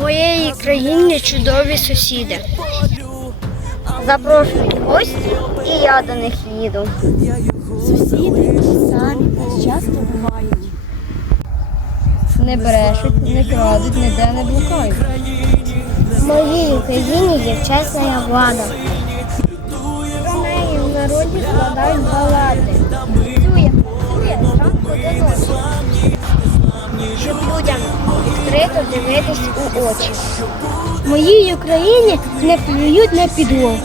Моєї країні чудові сусіди. Запрошують гості, і я до них їду. Сусіди самі нас часто бувають. Не брешуть, не крадуть, ніде не блукають. В моїй Україні є чесна влада. Про неї в народі складають балади. Відкрито дивитись у очі. В моїй Україні не плюють на підлогу.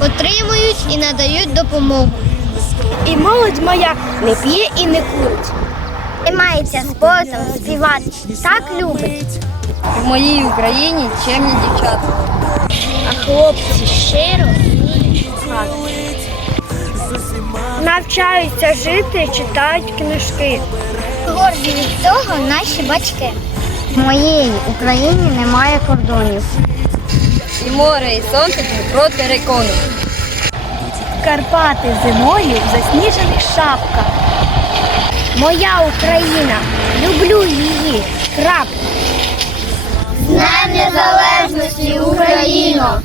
Отримують і надають допомогу. І молодь моя не п'є і не курить. Займається спортом, співати. Так любить. В моїй Україні чемні дівчата. А хлопці щиро. Навчаються жити, читають книжки. Горді від цього наші батьки. В моєї Україні немає кордонів. І море, і сонце проти рекону. Карпати зимою в засніжених шапках. Моя Україна, люблю її. Крап. З Днем Незалежності, Україно!